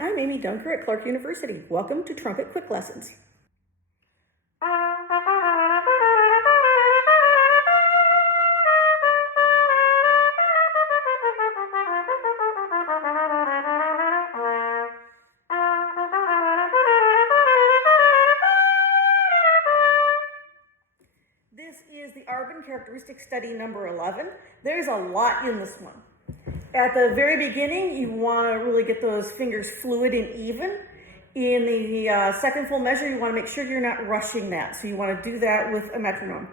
I'm Amy Dunker at Clarke University. Welcome to Trumpet Quick Lessons. This is the Arban characteristic study number 11. There's a lot in this one. At the very beginning, you want to really get those fingers fluid and even. In the second full measure, you want to make sure you're not rushing that. So you want to do that with a metronome.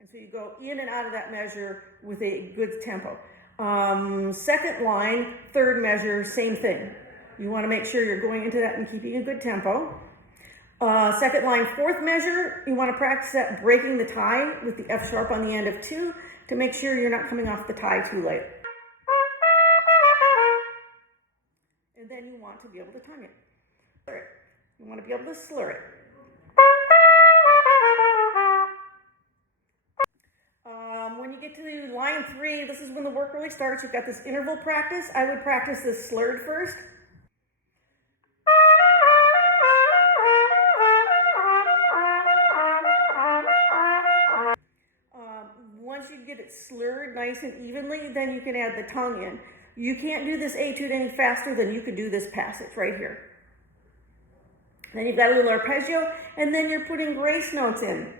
And so you go in and out of that measure with a good tempo. Second line, third measure, same thing. You want to make sure you're going into that and keeping a good tempo. Second line, fourth measure, you want to practice that breaking the tie with the F sharp on the end of 2 to make sure you're not coming off the tie too late. And then you want to be able to tongue it. You want to be able to slur it. When you get to line 3, this is when the work really starts. You've got this interval practice. I would practice this slurred first. Once you get it slurred nice and evenly, then you can add the tongue in. You can't do this etude any faster than you could do this passage right here. Then you've got a little arpeggio, and then you're putting grace notes in.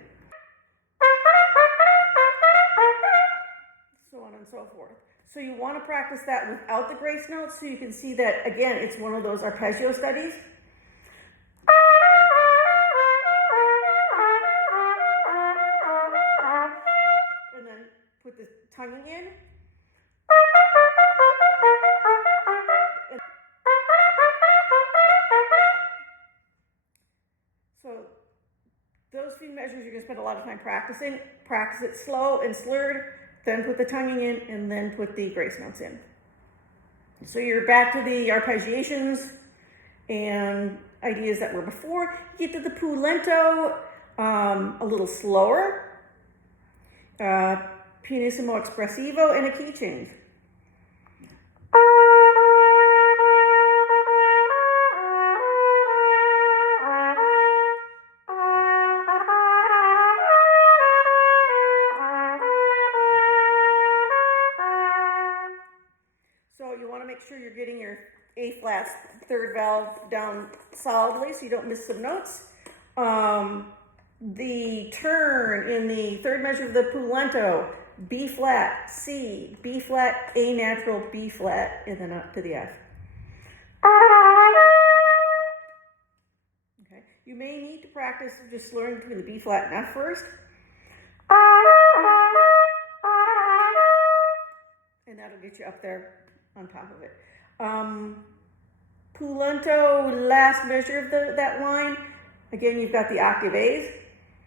So on and so forth. So you want to practice that without the grace notes so you can see that, again, it's one of those arpeggio studies. Put the tonguing in. So those few measures you're going to spend a lot of time practicing. Practice it slow and slurred, then put the tonguing in, and then put the grace notes in. So you're back to the arpeggiations and ideas that were before. You get to the più lento, a little slower. Pianissimo espressivo, and a key change. So you want to make sure you're getting your A flat third valve down solidly so you don't miss some notes. The turn in the third measure of the più lento, B flat, C, B flat, A natural, B flat, and then up to the F. Okay. You may need to practice just slurring between the B flat and F first. And that'll get you up there on top of it. Più lento, last measure of that line. Again, you've got the octave A's.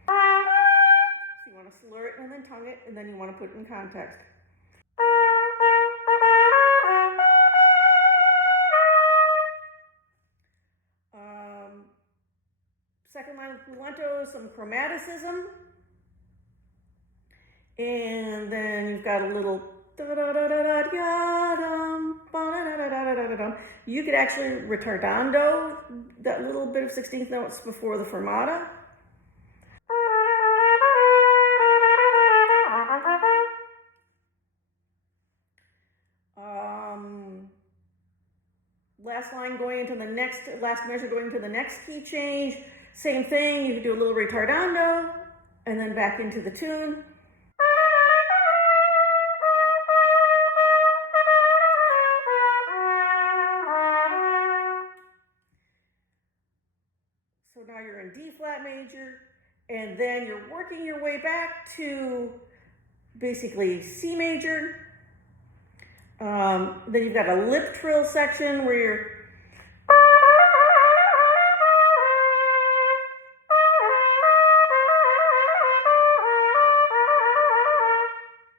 So you want to slur it and then tongue it, and then you want to put it in context. Second line of più lento, some chromaticism. And then you've got a little you could actually retardando that little bit of 16th notes before the fermata. Last line going into the next, last measure going into the next key change. Same thing, you could do a little retardando and then back into the tune. So now you're in D flat major, and then you're working your way back to basically C major. Then you've got a lip trill section where you're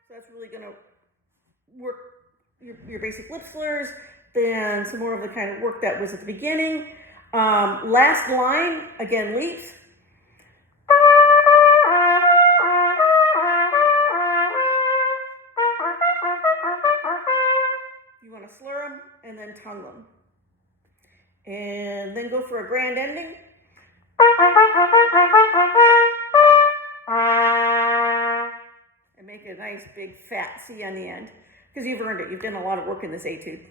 so that's really going to work your basic lip slurs, then some more of the kind of work that was at the beginning. Last line, again, leaps. and then tongue them. And then go for a grand ending. And make a nice big fat C on the end, because you've earned it. You've done a lot of work in this etude.